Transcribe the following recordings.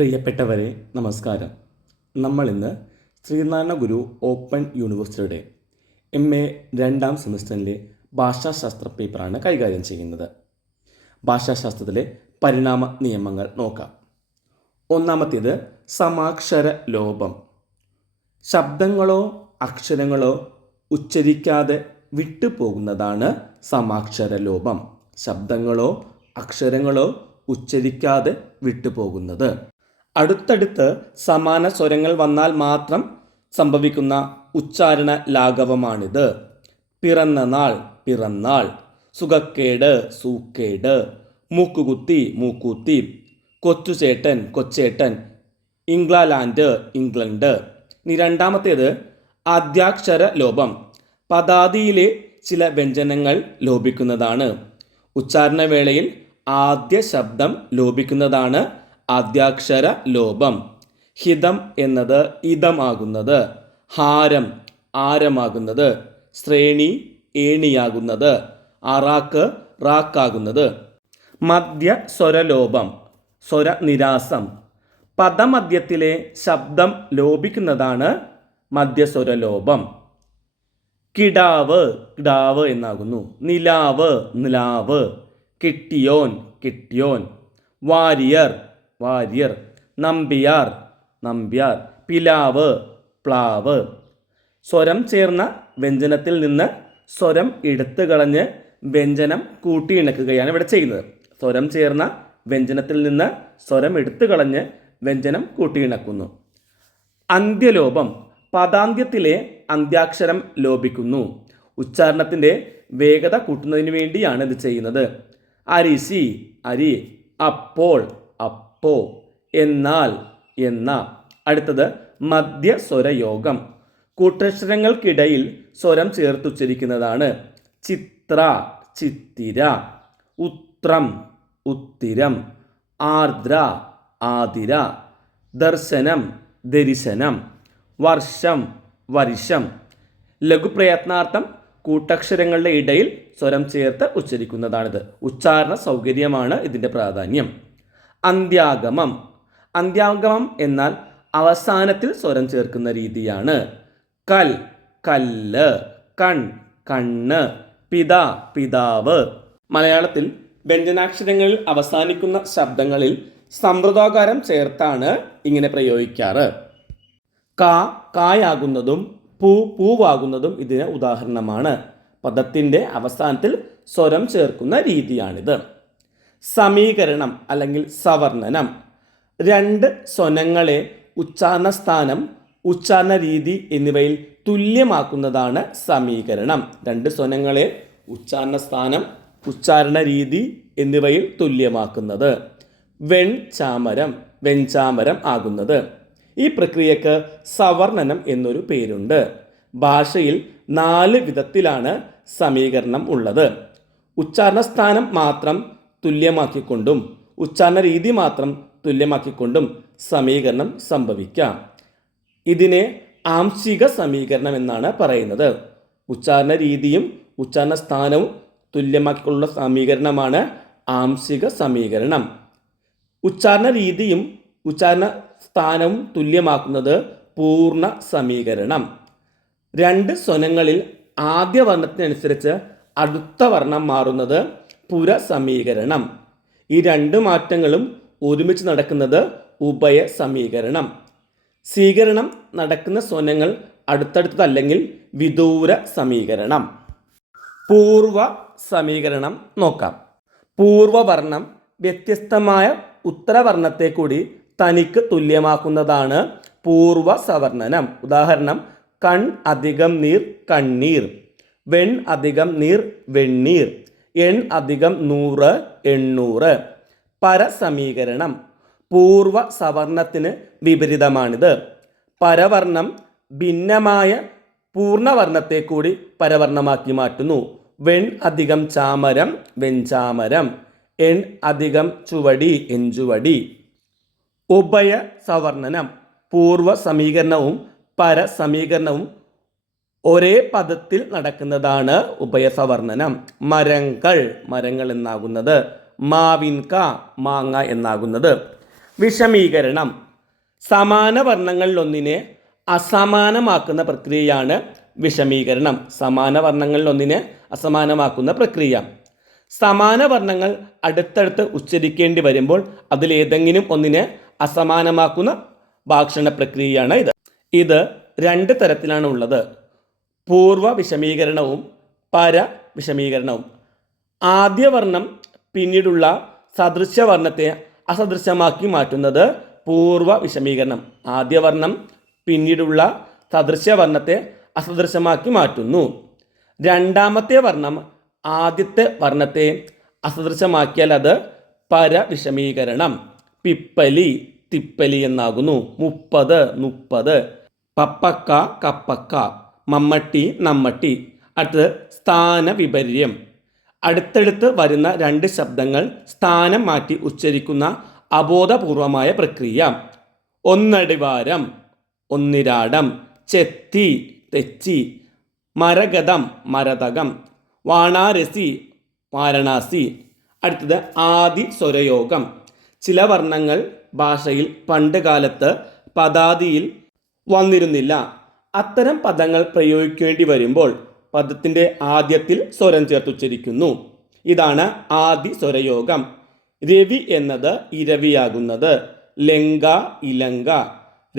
പ്രിയപ്പെട്ടവരെ നമസ്കാരം. നമ്മൾ ഇന്ന് ശ്രീനാരായണ ഗുരു ഓപ്പൺ യൂണിവേഴ്സിറ്റിയുടെ എം എ രണ്ടാം സെമിസ്റ്ററിലെ ഭാഷാശാസ്ത്ര പേപ്പറാണ് കൈകാര്യം ചെയ്യുന്നത്. ഭാഷാശാസ്ത്രത്തിലെ പരിണാമ നിയമങ്ങൾ നോക്കാം. ഒന്നാമത്തേത് സമാക്ഷര ലോപം. ശബ്ദങ്ങളോ അക്ഷരങ്ങളോ ഉച്ചരിക്കാതെ വിട്ടുപോകുന്നതാണ് സമാക്ഷര ലോപം. ശബ്ദങ്ങളോ അക്ഷരങ്ങളോ ഉച്ചരിക്കാതെ വിട്ടുപോകുന്നത്. അടുത്തടുത്ത് സമാന സ്വരങ്ങൾ വന്നാൽ മാത്രം സംഭവിക്കുന്ന ഉച്ചാരണ ലാഘവമാണിത്. പിറന്ന നാൾ പിറന്നാൾ. സുഖക്കേട് സൂക്കേട്. മൂക്കുകുത്തി മൂക്കുത്തി. കൊച്ചുചേട്ടൻ കൊച്ചേട്ടൻ. Englaland England. ഇനി രണ്ടാമത്തേത് ആദ്യാക്ഷര ലോപം. പദാതിയിലെ ചില വ്യഞ്ജനങ്ങൾ ലോപിക്കുന്നതാണ്. ഉച്ചാരണവേളയിൽ ആദ്യ ശബ്ദം ലോപിക്കുന്നതാണ് ആദ്യാക്ഷര ലോപം. ഹിതം എന്നത് ഇതമാകുന്നത്. ഹാരം ആരമാകുന്നത്. ശ്രേണി ഏണിയാകുന്നത്. അറാക്ക് റാക്കാകുന്നത്. മധ്യ സ്വരലോപം. സ്വരനിരാസം. പദമധ്യത്തിലെ ശബ്ദം ലോപിക്കുന്നതാണ് മധ്യസ്വരലോപം കിടാവ് കിടാവ് എന്നാകുന്നു. നിലാവ് നിലാവ്. കിട്ടിയോൻ കിട്ടിയോൻ. വാരിയർ വാരിയർ നമ്പിയാർ നമ്പ്യാർ പിലാവ് പ്ലാവ്. സ്വരം ചേർന്ന വ്യഞ്ജനത്തിൽ നിന്ന് സ്വരം എടുത്തു കളഞ്ഞ് വ്യഞ്ജനം കൂട്ടിയിണക്കുകയാണ് ഇവിടെ ചെയ്യുന്നത്. സ്വരം ചേർന്ന വ്യഞ്ജനത്തിൽ നിന്ന് സ്വരം എടുത്തു കളഞ്ഞ് വ്യഞ്ജനം കൂട്ടിയിണക്കുന്നു അന്ത്യലോപം പദാന്ത്യത്തിലെ അന്ത്യാക്ഷരം ലോപിക്കുന്നു. ഉച്ചാരണത്തിന്റെ വേഗത കൂട്ടുന്നതിന് വേണ്ടിയാണ് ഇത് ചെയ്യുന്നത്. അരിശി അരി അപ്പോൾ അപ്പോ എന്നാൽ എന്ന. അടുത്തത് മധ്യസ്വരയോഗം കൂട്ടക്ഷരങ്ങൾക്കിടയിൽ സ്വരം ചേർത്തുച്ചരിക്കുന്നതാണ്. ചിത്ര ചിത്തിര. ഉത്രം ഉത്തിരം. ആർദ്ര ആതിര. ദർശനം ദരിശനം. വർഷം വർഷം ലഘുപ്രയത്നാർത്ഥം കൂട്ടക്ഷരങ്ങളുടെ ഇടയിൽ സ്വരം ചേർത്ത് ഉച്ചരിക്കുന്നതാണിത്. ഉച്ചാരണ സൗകര്യമാണ് ഇതിന്റെ പ്രാധാന്യം. അന്ത്യാഗമം. അന്ത്യാഗമം എന്നാൽ അവസാനത്തിൽ സ്വരം ചേർക്കുന്ന രീതിയാണ്. കൽ കല്ല് കൺ കണ്ണ് പിത പിതാവ്. മലയാളത്തിൽ വ്യഞ്ജനാക്ഷരങ്ങളിൽ അവസാനിക്കുന്ന ശബ്ദങ്ങളിൽ സമ്പ്രദാകാരം ചേർത്താണ് ഇങ്ങനെ പ്രയോഗിക്കാറ്. കാ കായാകുന്നതും പൂ പൂവാകുന്നതും ഇതിന് ഉദാഹരണമാണ്. പദത്തിന്റെ അവസാനത്തിൽ സ്വരം ചേർക്കുന്ന രീതിയാണിത്. സമീകരണം അല്ലെങ്കിൽ സവർണനം രണ്ട് സ്വനങ്ങളെ ഉച്ചാരണ സ്ഥാനം ഉച്ചാരണ രീതി എന്നിവയിൽ തുല്യമാക്കുന്നതാണ് സമീകരണം. രണ്ട് സ്വനങ്ങളെ ഉച്ചാരണ സ്ഥാനം ഉച്ചാരണ രീതി എന്നിവയിൽ തുല്യമാക്കുന്നത്. വെൺ ചാമരം വെഞ്ചാമരം ആകുന്നത്. ഈ പ്രക്രിയക്ക് സവർണനം എന്നൊരു പേരുണ്ട്. ഭാഷയിൽ നാല് വിധത്തിലാണ് സമീകരണം ഉള്ളത്. ഉച്ചാരണ സ്ഥാനം മാത്രം തുല്യമാക്കിക്കൊണ്ടും ഉച്ചാരണ രീതി മാത്രം തുല്യമാക്കിക്കൊണ്ടും സമീകരണം സംഭവിക്കാം. ഇതിനെ ആംശിക സമീകരണം എന്നാണ് പറയുന്നത്. ഉച്ചാരണ രീതിയും ഉച്ചാരണ സ്ഥാനവും തുല്യമാക്കിക്കൊണ്ടുള്ള സമീകരണമാണ് ആംശിക സമീകരണം. ഉച്ചാരണ രീതിയും ഉച്ചാരണ സ്ഥാനവും തുല്യമാക്കുന്നത് പൂർണ സമീകരണം. രണ്ട് സ്വനങ്ങളിൽ ആദ്യ വർണത്തിനനുസരിച്ച് അടുത്ത വർണം മാറുന്നത് പുരസമീകരണം. ഈ രണ്ട് മാറ്റങ്ങളും ഒരുമിച്ച് നടക്കുന്നത് ഉഭയ സമീകരണം സ്വീകരണം നടക്കുന്ന സ്വനങ്ങൾ അടുത്തടുത്തതല്ലെങ്കിൽ വിദൂര സമീകരണം പൂർവ സമീകരണം നോക്കാം. പൂർവവർണം വ്യത്യസ്തമായ ഉത്തരവർണത്തെ കൂടി തനിക്ക് തുല്യമാക്കുന്നതാണ് പൂർവ സവർണനം ഉദാഹരണം കൺ അധികം നീർ കണ്ണീർ. വെൺ അധികം നീർ വെണ്ണീർ. എൺ അധികം നൂറ് എണ്ണൂറ്. പരസമീകരണം. പൂർവ സവർണത്തിന് വിപരീതമാണിത്. പരവർണം ഭിന്നമായ പൂർണവർണത്തെ കൂടി പരവർണമാക്കി മാറ്റുന്നു. വെൺ അധികം ചാമരം വെഞ്ചാമരം എൺ അധികം ചുവടി എഞ്ചുവടി ഉഭയ സവർണനം പൂർവ സമീകരണവും പരസമീകരണവും ഒരേ പദത്തിൽ നടക്കുന്നതാണ് ഉഭയസവർണനം മരങ്ങൾ മരങ്ങൾ എന്നാകുന്നത്. മാവിൻക മാങ്ങ എന്നാകുന്നത്. വിഷമീകരണം. സമാന വർണങ്ങളിലൊന്നിനെ അസമാനമാക്കുന്ന പ്രക്രിയയാണ് വിഷമീകരണം. സമാന വർണങ്ങളിലൊന്നിനെ അസമാനമാക്കുന്ന പ്രക്രിയ. സമാന വർണങ്ങൾ അടുത്തടുത്ത് ഉച്ചരിക്കേണ്ടി വരുമ്പോൾ അതിലേതെങ്കിലും ഒന്നിനെ അസമാനമാക്കുന്ന ഭാഷണ പ്രക്രിയയാണ് ഇത്. ഇത് രണ്ട് തരത്തിലാണ് ഉള്ളത്. പൂർവ വിഷമീകരണവും പര വിഷമീകരണവും ആദ്യ വർണം പിന്നീടുള്ള സദൃശവർണത്തെ അസദൃശമാക്കി മാറ്റുന്നത് പൂർവ വിഷമീകരണം ആദ്യ വർണം പിന്നീടുള്ള സദൃശവർണത്തെ അസദൃശമാക്കി മാറ്റുന്നു. രണ്ടാമത്തെ വർണം ആദ്യത്തെ വർണത്തെ അസദൃശമാക്കിയാൽ അത് പരവിഷമീകരണം പിപ്പലി തിപ്പലി എന്നാകുന്നു. മുപ്പത് മുപ്പത്. പപ്പക്ക കപ്പക്ക. മമ്മട്ടി നമ്മട്ടി. അടുത്തത് സ്ഥാനവിപര്യം. അടുത്തടുത്ത് വരുന്ന രണ്ട് ശബ്ദങ്ങൾ സ്ഥാനം മാറ്റി ഉച്ചരിക്കുന്ന അബോധപൂർവമായ പ്രക്രിയ. ഒന്നടിവാരം ഒന്നിരാടം ചെത്തി തെച്ചി മരഗതം മരതകം വാണാരസി വാരണാസി. അടുത്തത് ആദി സ്വരയോഗം ചില വർണങ്ങൾ ഭാഷയിൽ പണ്ട് കാലത്ത് പദാതിയിൽ വന്നിരുന്നില്ല. അത്തരം പദങ്ങൾ പ്രയോഗിക്കേണ്ടി വരുമ്പോൾ പദത്തിന്റെ ആദ്യത്തിൽ സ്വരം ചേർത്തുച്ചരിക്കുന്നു. ഇതാണ് ആദി സ്വരയോഗം. രവി എന്നത് ഇരവിയാകുന്നത്. ലങ്ക ഇലങ്ക.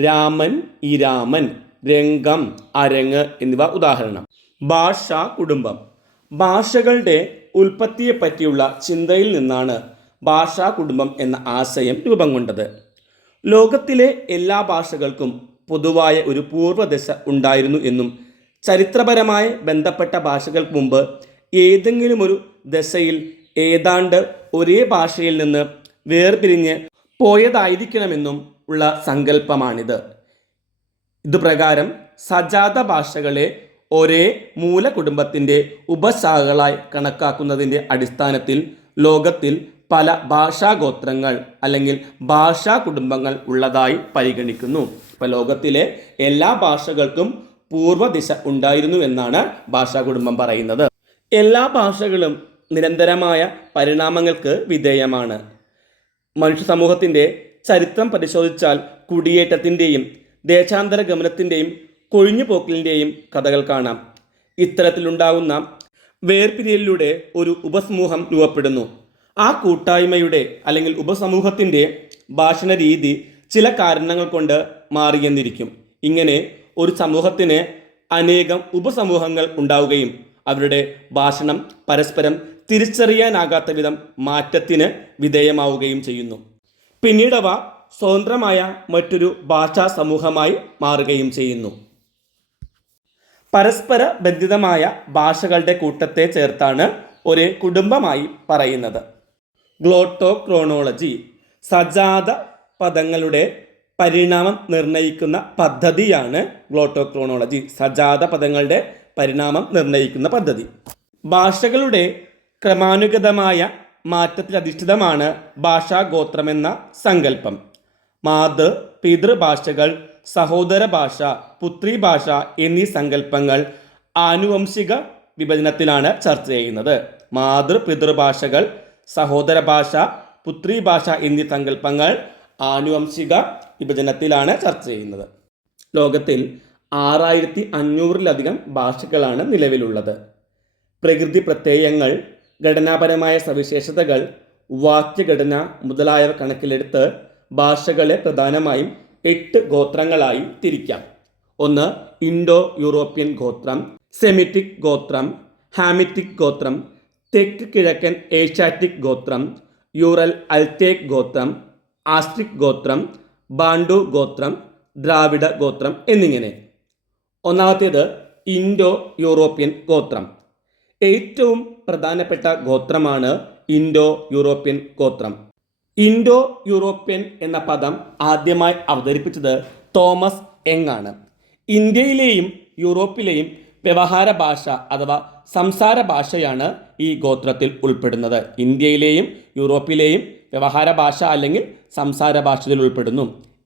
രാമൻ ഇരാമൻ. രംഗം അരങ്ങ് എന്നിവ ഉദാഹരണം. ഭാഷ കുടുംബം. ഭാഷകളുടെ ഉൽപ്പത്തിയെ പറ്റിയുള്ള ചിന്തയിൽ നിന്നാണ് ഭാഷാ കുടുംബം എന്ന ആശയം രൂപം കൊണ്ടത്. ലോകത്തിലെ എല്ലാ ഭാഷകൾക്കും പൊതുവായ ഒരു പൂർവദശ ഉണ്ടായിരുന്നു എന്നും ചരിത്രപരമായി ബന്ധപ്പെട്ട ഭാഷകൾക്ക് മുമ്പ് ഏതെങ്കിലും ഒരു ദശയിൽ ഏതാണ്ട് ഒരേ ഭാഷയിൽ നിന്ന് വേർപിരിഞ്ഞ് പോയതായിരിക്കണമെന്നും ഉള്ള സങ്കല്പമാണിത്. ഇതുപ്രകാരം സജാത ഭാഷകളെ ഒരേ മൂല മൂലകുടുംബത്തിന്റെ ഉപശാഖകളായി കണക്കാക്കുന്നതിന്റെ അടിസ്ഥാനത്തിൽ ലോകത്തിൽ പല ഭാഷാഗോത്രങ്ങൾ അല്ലെങ്കിൽ ഭാഷാ കുടുംബങ്ങൾ ഉള്ളതായി പരിഗണിക്കുന്നു. ഇപ്പോൾ ലോകത്തിലെ എല്ലാ ഭാഷകൾക്കും പൂർവദിശ ഉണ്ടായിരുന്നു എന്നാണ് ഭാഷാ കുടുംബം പറയുന്നത്. എല്ലാ ഭാഷകളും നിരന്തരമായ പരിണാമങ്ങൾക്ക് വിധേയമാണ്. മനുഷ്യ സമൂഹത്തിന്റെ ചരിത്രം പരിശോധിച്ചാൽ കുടിയേറ്റത്തിന്റെയും ദേശാന്തര ഗമനത്തിന്റെയും കൊഴിഞ്ഞുപോക്കലിന്റെയും കഥകൾ കാണാം. ഇത്തരത്തിലുണ്ടാകുന്ന വേർപിരിയലിലൂടെ ഒരു ഉപസമൂഹം രൂപപ്പെടുന്നു. ആ കൂട്ടായ്മയുടെ അല്ലെങ്കിൽ ഉപസമൂഹത്തിന്റെ ഭാഷണ രീതി ചില കാരണങ്ങൾ കൊണ്ട് മാറിയെന്നിരിക്കും. ഇങ്ങനെ ഒരു സമൂഹത്തിന് അനേകം ഉപസമൂഹങ്ങൾ ഉണ്ടാവുകയും അവരുടെ ഭാഷണം പരസ്പരം തിരിച്ചറിയാനാകാത്ത വിധം മാറ്റത്തിന് വിധേയമാവുകയും ചെയ്യുന്നു. പിന്നീടവ സ്വതന്ത്രമായ മറ്റൊരു ഭാഷാ സമൂഹമായി മാറുകയും ചെയ്യുന്നു. പരസ്പര ബന്ധിതമായ ഭാഷകളുടെ കൂട്ടത്തെ ചേർത്താണ് ഒരു കുടുംബമായി പറയുന്നത്. ഗ്ലോട്ടോക്രോണോളജി സജാത പദങ്ങളുടെ പരിണാമം നിർണയിക്കുന്ന പദ്ധതിയാണ് ഗ്ലോട്ടോക്രോണോളജി. സജാത പദങ്ങളുടെ പരിണാമം നിർണയിക്കുന്ന പദ്ധതി. ഭാഷകളുടെ ക്രമാനുഗതമായ മാറ്റത്തിൽ അധിഷ്ഠിതമാണ് ഭാഷാഗോത്രമെന്ന സങ്കല്പം. മാതൃ പിതൃഭാഷകൾ സഹോദര ഭാഷ പുത്രി ഭാഷ എന്നീ സങ്കല്പങ്ങൾ ആനുവംശിക വിഭജനത്തിലാണ് ചർച്ച ചെയ്യുന്നത്. മാതൃ പിതൃഭാഷകൾ സഹോദര ഭാഷ പുത്രി ഭാഷ എന്നീ സങ്കല്പങ്ങൾ ആനുവംശിക വിഭജനത്തിലാണ് ചർച്ച ചെയ്യുന്നത്. ലോകത്തിൽ ആറായിരത്തി അഞ്ഞൂറിലധികം ഭാഷകളാണ് നിലവിലുള്ളത്. പ്രകൃതി പ്രത്യയങ്ങൾ ഘടനാപരമായ സവിശേഷതകൾ വാക്യഘടന മുതലായവ കണക്കിലെടുത്ത് ഭാഷകളെ പ്രധാനമായും എട്ട് ഗോത്രങ്ങളായി തിരിക്കാം. ഒന്ന് ഇൻഡോ യൂറോപ്യൻ ഗോത്രം സെമിറ്റിക് ഗോത്രം ഹാമിറ്റിക് ഗോത്രം തെക്ക് കിഴക്കൻ ഏഷ്യാറ്റിക് ഗോത്രം യൂറൽ അൽറ്റേക് ഗോത്രം ആസ്ട്രിക് ഗോത്രം ബാണ്ടു ഗോത്രം ദ്രാവിഡ ഗോത്രം എന്നിങ്ങനെ. ഒന്നാമത്തേത് ഇൻഡോ യൂറോപ്യൻ ഗോത്രം. ഏറ്റവും പ്രധാനപ്പെട്ട ഗോത്രമാണ് ഇൻഡോ യൂറോപ്യൻ ഗോത്രം. ഇൻഡോ യൂറോപ്യൻ എന്ന പദം ആദ്യമായി അവതരിപ്പിച്ചത് തോമസ് എങ്ങാണ്. ഇന്ത്യയിലെയും യൂറോപ്പിലെയും വ്യവഹാര ഭാഷ അഥവാ സംസാര ഭാഷയാണ് ഈ ഗോത്രത്തിൽ ഉൾപ്പെടുന്നത്. ഇന്ത്യയിലെയും യൂറോപ്പിലെയും വ്യവഹാര ഭാഷ അല്ലെങ്കിൽ സംസാര ഭാഷയിൽ ഉൾപ്പെടുന്നു.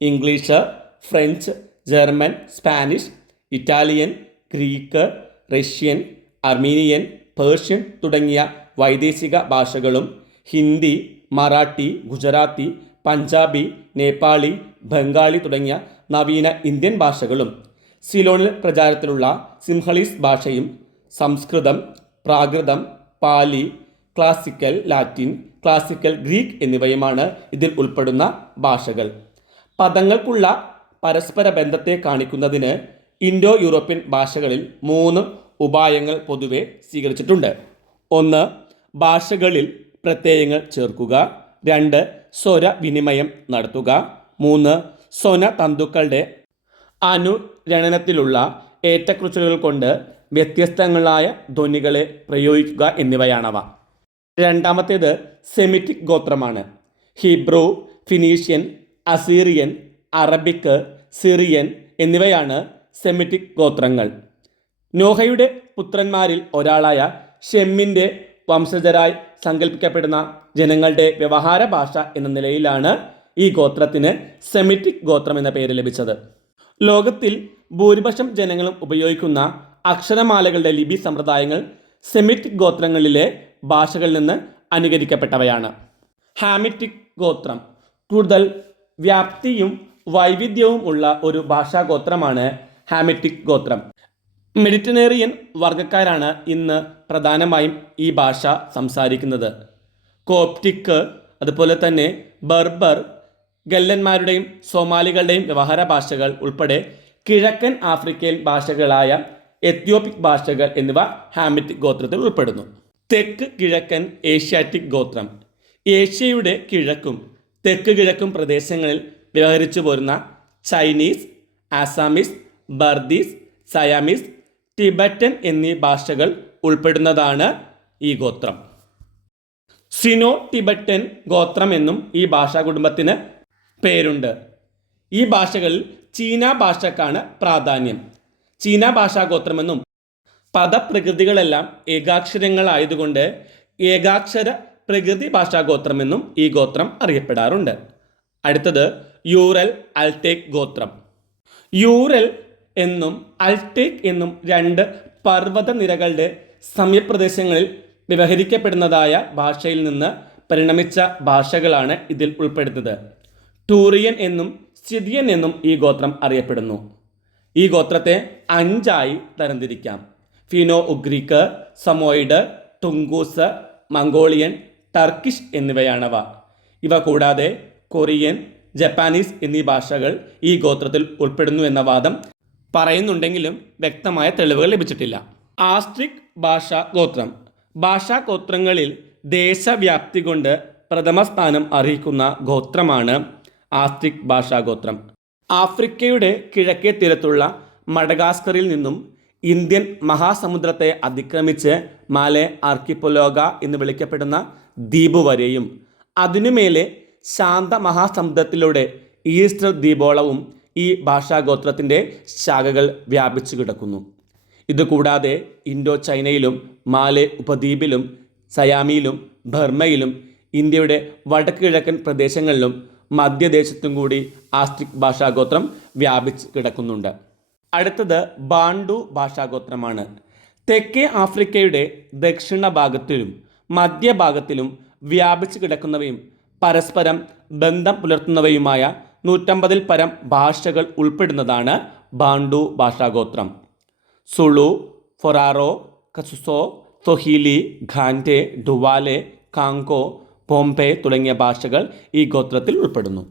English French German Spanish Italian Greek Russian Armenian Persian തുടങ്ങിയ വൈദേശിക ഭാഷകളും ഹിന്ദി മറാഠി ഗുജറാത്തി പഞ്ചാബി നേപ്പാളി ബംഗാളി തുടങ്ങിയ നവീന ഇന്ത്യൻ ഭാഷകളും സിലോണിൽ പ്രചാരത്തിലുള്ള സിംഹളീസ് ഭാഷയും Sanskrit Prakrit Pali classical Latin classical Greek എന്നിവയുമാണ് ഇതിൽ ഉൾപ്പെടുന്ന ഭാഷകൾ. പദങ്ങൾക്കുള്ള പരസ്പര ബന്ധത്തെ കാണിക്കുന്നതിന് ഇൻഡോ യൂറോപ്യൻ ഭാഷകളിൽ മൂന്ന് ഉപായങ്ങൾ പൊതുവെ സ്വീകരിച്ചിട്ടുണ്ട്. ഒന്ന് ഭാഷകളിൽ പ്രത്യയങ്ങൾ ചേർക്കുക. രണ്ട് സ്വര വിനിമയം നടത്തുക. മൂന്ന് സ്വന തന്തുക്കളുടെ അനുരണനത്തിലുള്ള ഏറ്റക്കുറിച്ചലുകൾ കൊണ്ട് വ്യത്യസ്തങ്ങളായ ധ്വനികളെ പ്രയോഗിക്കുക എന്നിവയാണവ. രണ്ടാമത്തേത് Semitic ഗോത്രമാണ്. Hebrew Phoenician Assyrian Arabic Syrian എന്നിവയാണ് സെമിറ്റിക് ഗോത്രങ്ങൾ. നോഹയുടെ പുത്രന്മാരിൽ ഒരാളായ ഷെമ്മിന്റെ വംശജരായി സങ്കല്പിക്കപ്പെടുന്ന ജനങ്ങളുടെ വ്യവഹാര ഭാഷ എന്ന നിലയിലാണ് ഈ ഗോത്രത്തിന് സെമിറ്റിക് ഗോത്രം എന്ന പേര് ലഭിച്ചത്. ലോകത്തിൽ ഭൂരിപക്ഷം ജനങ്ങളും ഉപയോഗിക്കുന്ന അക്ഷരമാലകളുടെ ലിപി സമ്പ്രദായങ്ങൾ സെമിറ്റിക് ഗോത്രങ്ങളിലെ ഭാഷകളിൽ നിന്ന് അനുകരിക്കപ്പെട്ടവയാണ്. ഹാമിറ്റിക് ഗോത്രം കൂടുതൽ വ്യാപ്തിയും വൈവിധ്യവും ഉള്ള ഒരു ഭാഷാഗോത്രമാണ് ഹാമിറ്റിക് ഗോത്രം. മെഡിറ്ററേനിയൻ വർഗക്കാരാണ് ഇന്ന് പ്രധാനമായും ഈ ഭാഷ സംസാരിക്കുന്നത്. കോപ്റ്റിക്ക് അതുപോലെ തന്നെ ബർബർ ഗല്ലന്മാരുടെയും സോമാലികളുടെയും വ്യവഹാര ഭാഷകൾ ഉൾപ്പെടെ കിഴക്കൻ ആഫ്രിക്കയിൽ ഭാഷകളായ എത്യോപ്പിക് ഭാഷകൾ എന്നിവ ഹാമിറ്റിക് ഗോത്രത്തിൽ ഉൾപ്പെടുന്നു. തെക്ക് കിഴക്കൻ ഏഷ്യാറ്റിക് ഗോത്രം. ഏഷ്യയുടെ കിഴക്കും തെക്ക് കിഴക്കും പ്രദേശങ്ങളിൽ വ്യവഹരിച്ചു പോരുന്ന Chinese Assamese Burmese Siamese Tibetan എന്നീ ഭാഷകൾ ഉൾപ്പെടുന്നതാണ് ഈ ഗോത്രം. സിനോ ടിബറ്റൻ ഗോത്രം എന്നും ഈ ഭാഷാ കുടുംബത്തിന് പേരുണ്ട്. ഈ ഭാഷകളിൽ ചീന ഭാഷക്കാണ് പ്രാധാന്യം. ചീന ഭാഷാഗോത്രമെന്നും പദപ്രകൃതികളെല്ലാം ഏകാക്ഷരങ്ങളായതുകൊണ്ട് ഏകാക്ഷര പ്രകൃതി ഭാഷാഗോത്രമെന്നും ഈ ഗോത്രം അറിയപ്പെടാറുണ്ട്. അടുത്തത് യൂറൽ അൽടേക് ഗോത്രം. യൂറൽ എന്നും അൽടേക് എന്നും രണ്ട് പർവത നിരകളുടെ സമയപ്രദേശങ്ങളിൽ വ്യവഹരിക്കപ്പെടുന്നതായ ഭാഷയിൽ നിന്ന് പരിണമിച്ച ഭാഷകളാണ് ഇതിൽ ഉൾപ്പെടുന്നത്. ടൂറിയൻ എന്നും സിദിയൻ എന്നും ഈ ഗോത്രം അറിയപ്പെടുന്നു. ഈ ഗോത്രത്തെ അഞ്ചായി തരംതിരിക്കാം. Finno Ugric Samoyed Tungus Mongolian Turkish എന്നിവയാണവ. ഇവ കൂടാതെ കൊറിയൻ ജപ്പാനീസ് എന്നീ ഭാഷകൾ ഈ ഗോത്രത്തിൽ ഉൾപ്പെടുന്നു എന്ന വാദം പറയുന്നുണ്ടെങ്കിലും വ്യക്തമായ തെളിവുകൾ ലഭിച്ചിട്ടില്ല. ആസ്ട്രിക് ഭാഷാ ഗോത്രം. ഭാഷാ ഗോത്രങ്ങളിൽ ദേശവ്യാപ്തി കൊണ്ട് പ്രഥമ സ്ഥാനം അർഹിക്കുന്ന ഗോത്രമാണ് ആസ്ട്രിക് ഭാഷാ ഗോത്രം. ആഫ്രിക്കയുടെ കിഴക്കേ തീരത്തുള്ള മഡഗാസ്കറിൽ നിന്നും ഇന്ത്യൻ മഹാസമുദ്രത്തെ അതിക്രമിച്ച് മാലെ ആർക്കിപ്പൊലോഗ എന്ന് വിളിക്കപ്പെടുന്ന ദ്വീപ് വരെയും അതിനുമേലെ ശാന്ത മഹാസമുദ്രത്തിലൂടെ ഈസ്റ്റർ ദ്വീപോളവും ഈ ഭാഷാഗോത്രത്തിന്റെ ശാഖകൾ വ്യാപിച്ചു കിടക്കുന്നു. ഇതുകൂടാതെ ഇൻഡോ ചൈനയിലും മാലെ ഉപദ്വീപിലും സയാമിയിലും ബർമയിലും ഇന്ത്യയുടെ വടക്ക് കിഴക്കൻ പ്രദേശങ്ങളിലും മധ്യദേശത്തും കൂടി ആസ്ട്രിക് ഭാഷാഗോത്രം വ്യാപിച്ച് കിടക്കുന്നുണ്ട്. അടുത്തത് ബാണ്ടു ഭാഷാഗോത്രമാണ്. തെക്കേ ആഫ്രിക്കയുടെ ദക്ഷിണ ഭാഗത്തിലും മധ്യഭാഗത്തിലും വ്യാപിച്ചു കിടക്കുന്നവയും പരസ്പരം ബന്ധം പുലർത്തുന്നവയുമായ നൂറ്റമ്പതിൽ പരം ഭാഷകൾ ഉൾപ്പെടുന്നതാണ് ബാണ്ടു ഭാഷാഗോത്രം. സുളു ഫൊറാറോ കസുസോ തൊഹീലി ഖാൻഡെ ഡുവാലെ കാങ്കോ ബോംബെ തുടങ്ങിയ ഭാഷകൾ ഈ ഗോത്രത്തിൽ ഉൾപ്പെടുന്നു.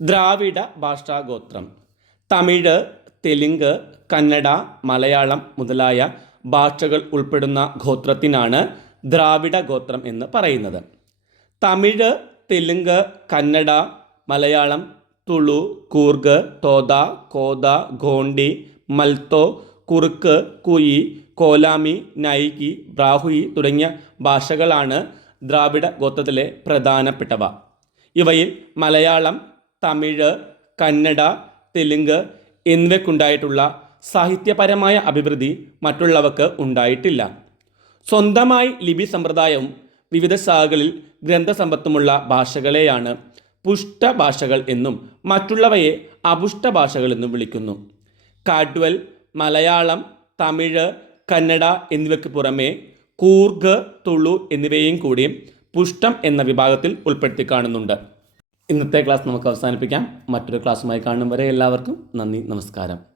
ദ്രാവിഡ ഭാഷാഗോത്രം തമിഴ് തെലുങ്ക് കന്നഡ മലയാളം മുതലായ ഭാഷകൾ ഉൾപ്പെടുന്ന ഗോത്രത്തിനാണ് ദ്രാവിഡ ഗോത്രം എന്ന് പറയുന്നത്. തമിഴ് തെലുങ്ക് കന്നഡ മലയാളം തുളു കൂർഗ് തോത കോത ഗോണ്ടി മൽത്തോ കുറുക്ക് കുയി കോലാമി നൈകി ബ്രാഹുയി തുടങ്ങിയ ഭാഷകളാണ് ദ്രാവിഡ ഗോത്രത്തിലെ പ്രധാനപ്പെട്ടവ. ഇവയിൽ മലയാളം തമിഴ് കന്നഡ തെലുങ്ക് എന്നിവയ്ക്കുണ്ടായിട്ടുള്ള സാഹിത്യപരമായ അഭിവൃദ്ധി മറ്റുള്ളവർക്ക് ഉണ്ടായിട്ടില്ല. സ്വന്തമായി ലിപി സമ്പ്രദായവും വിവിധ ശാഖകളിൽ ഗ്രന്ഥസമ്പത്തുമുള്ള ഭാഷകളെയാണ് പുഷ്ട ഭാഷകൾ എന്നും മറ്റുള്ളവയെ അപുഷ്ട ഭാഷകൾ എന്നും വിളിക്കുന്നു. കാഡ്വൽ മലയാളം തമിഴ് കന്നഡ എന്നിവയ്ക്ക് പുറമെ കൂർഗ് തുളു എന്നിവയും കൂടി പുഷ്ടം എന്ന വിഭാഗത്തിൽ ഉൾപ്പെടുത്തി കാണുന്നുണ്ട്. ഇന്നത്തെ ക്ലാസ് നമുക്ക് അവസാനിപ്പിക്കാം. മറ്റൊരു ക്ലാസ്സുമായി കാണും വരെ എല്ലാവർക്കും നന്ദി നമസ്കാരം.